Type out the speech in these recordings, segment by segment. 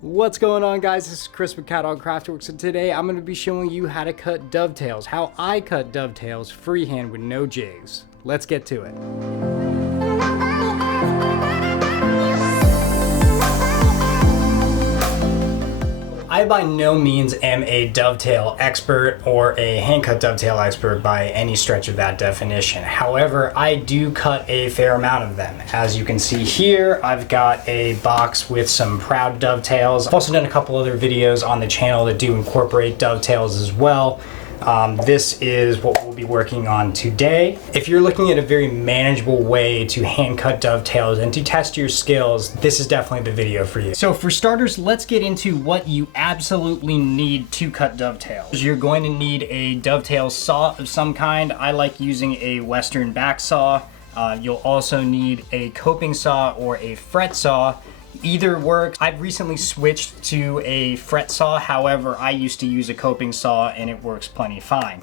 What's going on, guys? This is Chris with Catalog Craftworks, and today I'm going to be showing you how to cut dovetails, how I cut dovetails freehand with no jigs. Let's get to it. I by no means am a dovetail expert or a hand-cut dovetail expert by any stretch of that definition. However, I do cut a fair amount of them. As you can see here, I've got a box with some proud dovetails. I've also done a couple other videos on the channel that do incorporate dovetails as well. This is what we'll be working on today. If you're looking at a very manageable way to hand cut dovetails and to test your skills, this is definitely the video for you. So for starters, let's get into what you absolutely need to cut dovetails. You're going to need a dovetail saw of some kind. I like using a Western back saw. You'll also need a coping saw or a fret saw. Either works. I've recently switched to a fret saw, however, I used to use a coping saw and it works plenty fine.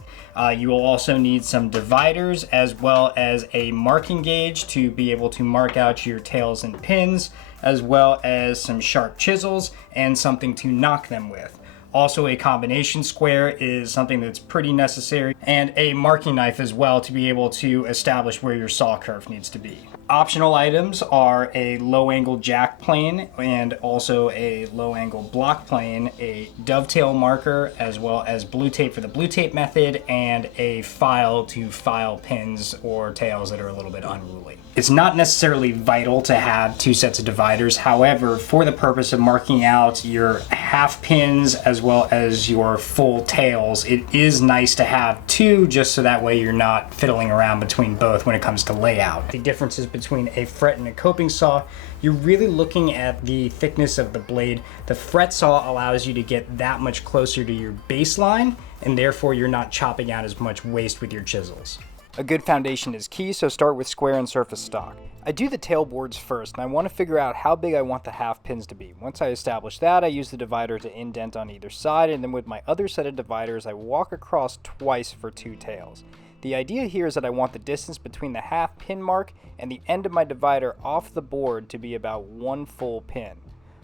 You will also need some dividers as well as a marking gauge to be able to mark out your tails and pins, as well as some sharp chisels and something to knock them with. Also, a combination square is something that's pretty necessary, and a marking knife as well to be able to establish where your saw curve needs to be. Optional items are a low angle jack plane and also a low angle block plane, a dovetail marker, as well as blue tape for the blue tape method, and a file to file pins or tails that are a little bit unruly. It's not necessarily vital to have two sets of dividers. However, for the purpose of marking out your half pins as well as your full tails, it is nice to have two, just so that way you're not fiddling around between both when it comes to layout. The differences between a fret and a coping saw, you're really looking at the thickness of the blade. The fret saw allows you to get that much closer to your baseline, and therefore you're not chopping out as much waste with your chisels. A good foundation is key, so start with square and surface stock. I do the tail boards first, and I want to figure out how big I want the half pins to be. Once I establish that, I use the divider to indent on either side, and then with my other set of dividers, I walk across twice for two tails. The idea here is that I want the distance between the half pin mark and the end of my divider off the board to be about one full pin.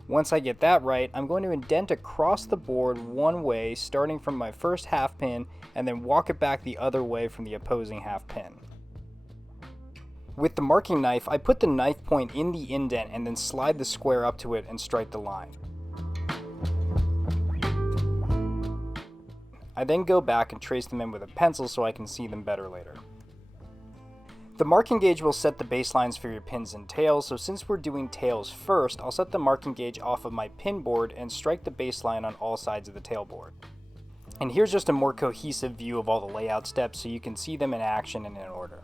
Once I get that right, I'm going to indent across the board one way, starting from my first half pin, and then walk it back the other way from the opposing half pin. With the marking knife, I put the knife point in the indent and then slide the square up to it and strike the line. I then go back and trace them in with a pencil so I can see them better later. The marking gauge will set the baselines for your pins and tails, so since we're doing tails first, I'll set the marking gauge off of my pin board and strike the baseline on all sides of the tail board. And here's just a more cohesive view of all the layout steps so you can see them in action and in order.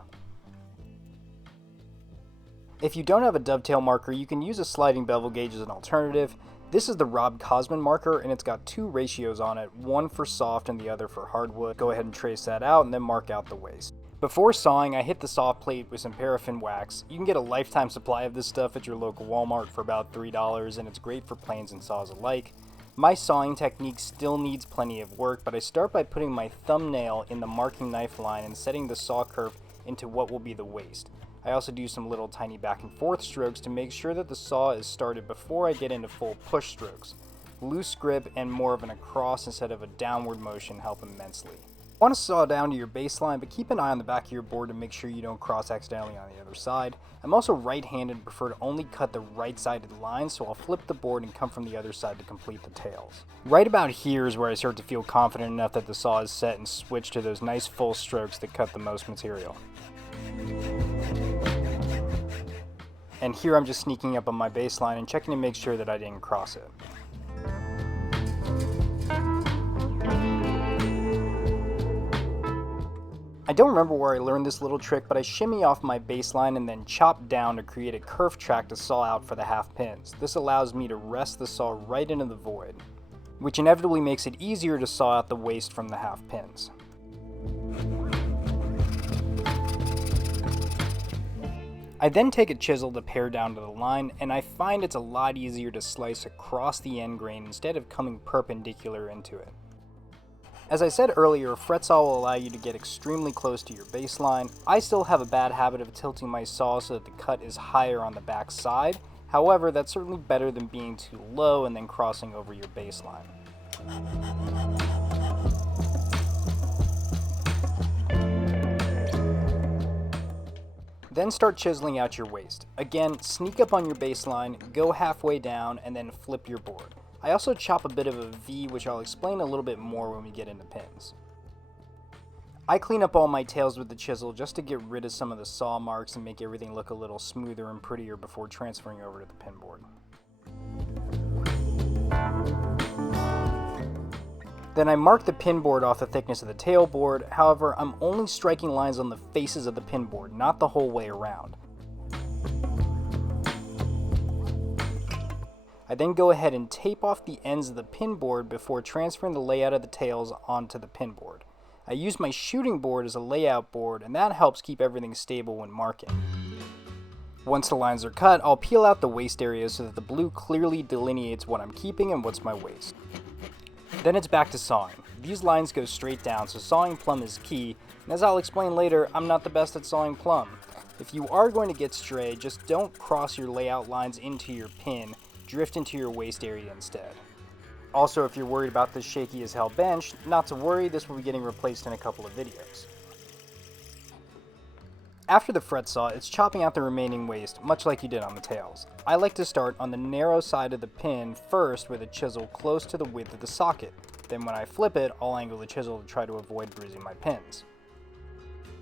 If you don't have a dovetail marker, you can use a sliding bevel gauge as an alternative. This is the Rob Cosman marker, and it's got two ratios on it, one for soft and the other for hardwood. Go ahead and trace that out and then mark out the waist. Before sawing, I hit the saw plate with some paraffin wax. You can get a lifetime supply of this stuff at your local Walmart for about $3, and it's great for planes and saws alike. My sawing technique still needs plenty of work, but I start by putting my thumbnail in the marking knife line and setting the saw curve into what will be the waist. I also do some little tiny back and forth strokes to make sure that the saw is started before I get into full push strokes. Loose grip and more of an across instead of a downward motion help immensely. You want to saw down to your baseline, but keep an eye on the back of your board to make sure you don't cross accidentally on the other side. I'm also right-handed and prefer to only cut the right-sided line, so I'll flip the board and come from the other side to complete the tails. Right about here is where I start to feel confident enough that the saw is set and switch to those nice full strokes that cut the most material. And here I'm just sneaking up on my baseline and checking to make sure that I didn't cross it. I don't remember where I learned this little trick, but I shimmy off my baseline and then chop down to create a kerf track to saw out for the half pins. This allows me to rest the saw right into the void, which inevitably makes it easier to saw out the waist from the half pins. I then take a chisel to pare down to the line, and I find it's a lot easier to slice across the end grain instead of coming perpendicular into it. As I said earlier, a fret saw will allow you to get extremely close to your baseline. I still have a bad habit of tilting my saw so that the cut is higher on the back side. However, that's certainly better than being too low and then crossing over your baseline. Then start chiseling out your waist. Again, sneak up on your baseline, go halfway down, and then flip your board. I also chop a bit of a V, which I'll explain a little bit more when we get into pins. I clean up all my tails with the chisel just to get rid of some of the saw marks and make everything look a little smoother and prettier before transferring over to the pin board. Then I mark the pin board off the thickness of the tail board. However, I'm only striking lines on the faces of the pin board, not the whole way around. I then go ahead and tape off the ends of the pin board before transferring the layout of the tails onto the pin board. I use my shooting board as a layout board, and that helps keep everything stable when marking. Once the lines are cut, I'll peel out the waist area so that the blue clearly delineates what I'm keeping and what's my waist. Then it's back to sawing. These lines go straight down, so sawing plumb is key, and as I'll explain later, I'm not the best at sawing plumb. If you are going to get stray, just don't cross your layout lines into your pin, drift into your waist area instead. Also, if you're worried about this shaky as hell bench, not to worry, this will be getting replaced in a couple of videos. After the fret saw, it's chopping out the remaining waste, much like you did on the tails. I like to start on the narrow side of the pin first with a chisel close to the width of the socket. Then when I flip it, I'll angle the chisel to try to avoid bruising my pins.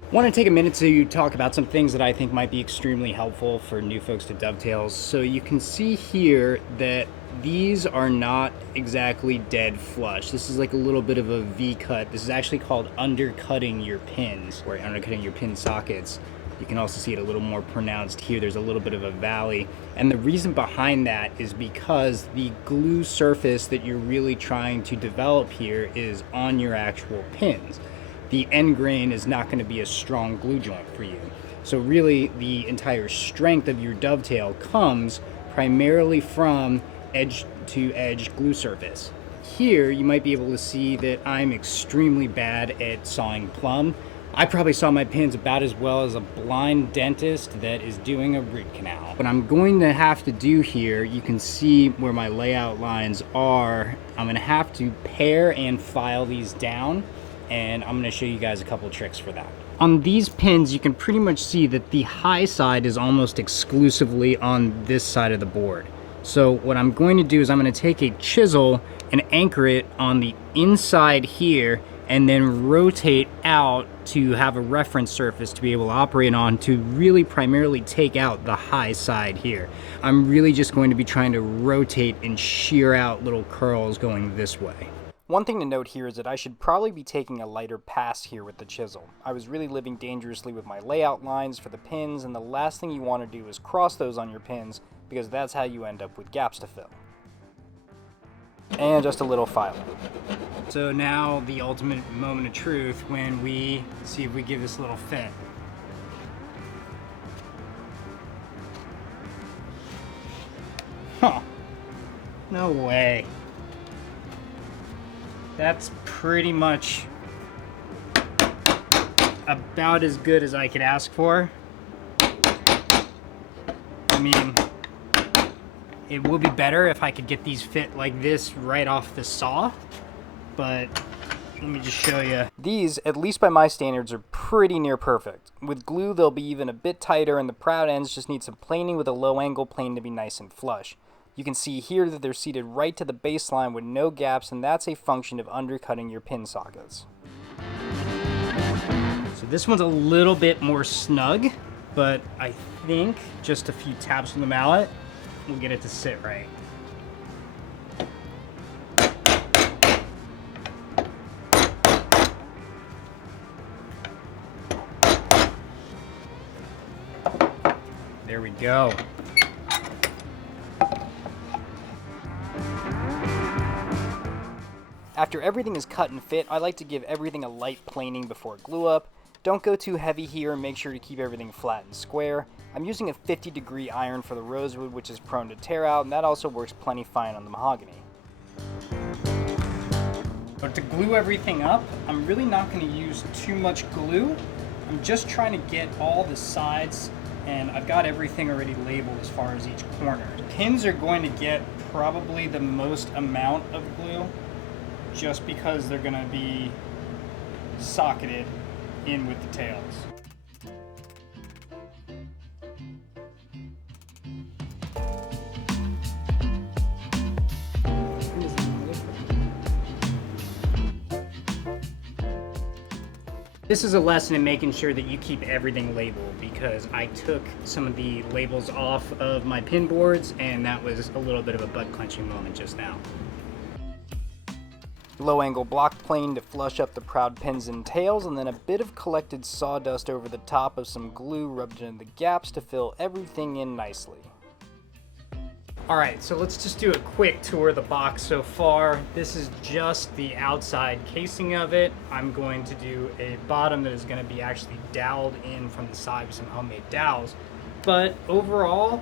I want to take a minute to talk about some things that I think might be extremely helpful for new folks to dovetails. So you can see here that these are not exactly dead flush. This is like a little bit of a V-cut. This is actually called undercutting your pins, or undercutting your pin sockets. You can also see it a little more pronounced here. There's a little bit of a valley. And the reason behind that is because the glue surface that you're really trying to develop here is on your actual pins. The end grain is not going to be a strong glue joint for you. So really the entire strength of your dovetail comes primarily from edge to edge glue surface. Here you might be able to see that I'm extremely bad at sawing plumb. I probably saw my pins about as well as a blind dentist that is doing a root canal. What I'm going to have to do here, you can see where my layout lines are. I'm going to have to pare and file these down, and I'm going to show you guys a couple tricks for that. On these pins, you can pretty much see that the high side is almost exclusively on this side of the board. So what I'm going to do is I'm going to take a chisel and anchor it on the inside here, and then rotate out to have a reference surface to be able to operate on to really primarily take out the high side here. I'm really just going to be trying to rotate and shear out little curls going this way. One thing to note here is that I should probably be taking a lighter pass here with the chisel. I was really living dangerously with my layout lines for the pins, and the last thing you want to do is cross those on your pins, because that's how you end up with gaps to fill. And just a little filing. So now the ultimate moment of truth when we see if we give this a little fit. Huh. No way. That's pretty much about as good as I could ask for. I mean, it would be better if I could get these fit like this right off the saw, but let me just show you. These, at least by my standards, are pretty near perfect. With glue, they'll be even a bit tighter, and the proud ends just need some planing with a low angle plane to be nice and flush. You can see here that they're seated right to the baseline with no gaps, and that's a function of undercutting your pin sockets. So this one's a little bit more snug, but I think just a few taps with the mallet will get it to sit right. There we go. After everything is cut and fit, I like to give everything a light planing before glue up. Don't go too heavy here, and make sure to keep everything flat and square. I'm using a 50-degree iron for the rosewood, which is prone to tear out, and that also works plenty fine on the mahogany. But to glue everything up, I'm really not going to use too much glue. I'm just trying to get all the sides and I've got everything already labeled as far as each corner. Pins are going to get probably the most amount of glue just because they're going to be socketed in with the tails. This is a lesson in making sure that you keep everything labeled, because I took some of the labels off of my pin boards and that was a little bit of a butt clenching moment just now. Low angle block plane to flush up the proud pins and tails, and then a bit of collected sawdust over the top of some glue rubbed into the gaps to fill everything in nicely. Alright, so let's just do a quick tour of the box so far. This is just the outside casing of it. I'm going to do a bottom that is going to be actually doweled in from the side with some homemade dowels. But overall,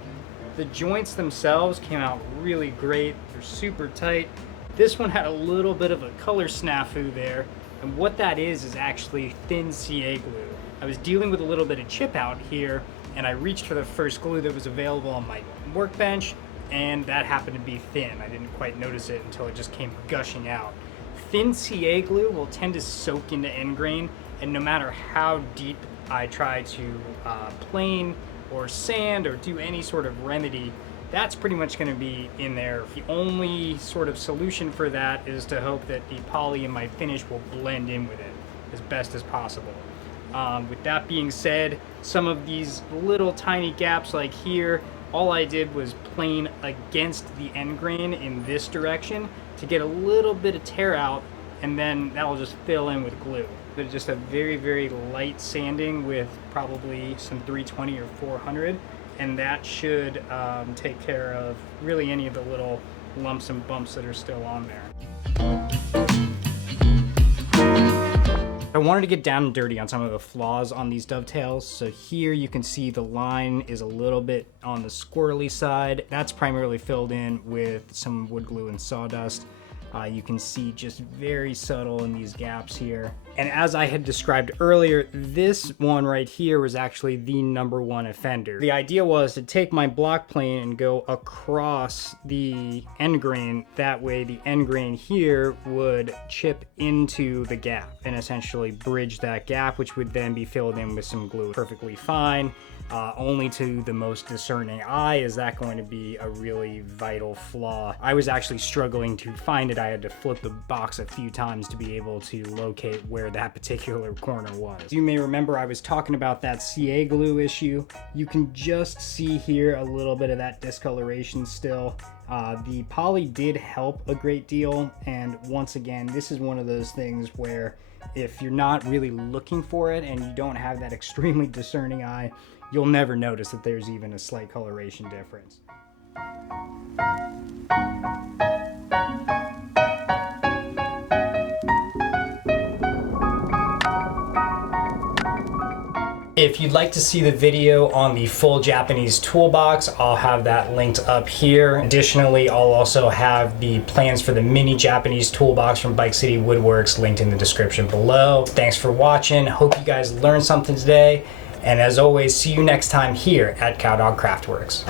the joints themselves came out really great. They're super tight. This one had a little bit of a color snafu there, and what that is actually thin CA glue. I was dealing with a little bit of chip out here, and I reached for the first glue that was available on my workbench, and that happened to be thin. I didn't quite notice it until it just came gushing out. Thin CA glue will tend to soak into end grain, and no matter how deep I try to plane or sand or do any sort of remedy, that's pretty much going to be in there. The only sort of solution for that is to hope that the poly in my finish will blend in with it as best as possible. With that being said, some of these little tiny gaps like here, all I did was plane against the end grain in this direction to get a little bit of tear out, and then that'll just fill in with glue. But just a very, very light sanding with probably some 320 or 400, and that should take care of really any of the little lumps and bumps that are still on there. I wanted to get down and dirty on some of the flaws on these dovetails. So here you can see the line is a little bit on the squirrely side. That's primarily filled in with some wood glue and sawdust. You can see just very subtle in these gaps here. And as I had described earlier, this one right here was actually the #1 offender. The idea was to take my block plane and go across the end grain. That way the end grain here would chip into the gap and essentially bridge that gap, which would then be filled in with some glue. Perfectly fine. Only to the most discerning eye is that going to be a really vital flaw. I was actually struggling to find it. I had to flip the box a few times to be able to locate where that particular corner was. You may remember I was talking about that CA glue issue. You can just see here a little bit of that discoloration still. The poly did help a great deal, and once again, this is one of those things where if you're not really looking for it and you don't have that extremely discerning eye, you'll never notice that there's even a slight coloration difference. If you'd like to see the video on the full Japanese toolbox, I'll have that linked up here. Additionally, I'll also have the plans for the mini Japanese toolbox from Bike City Woodworks linked in the description below. Thanks for watching. Hope you guys learned something today. And as always, see you next time here at Cowdog Craftworks.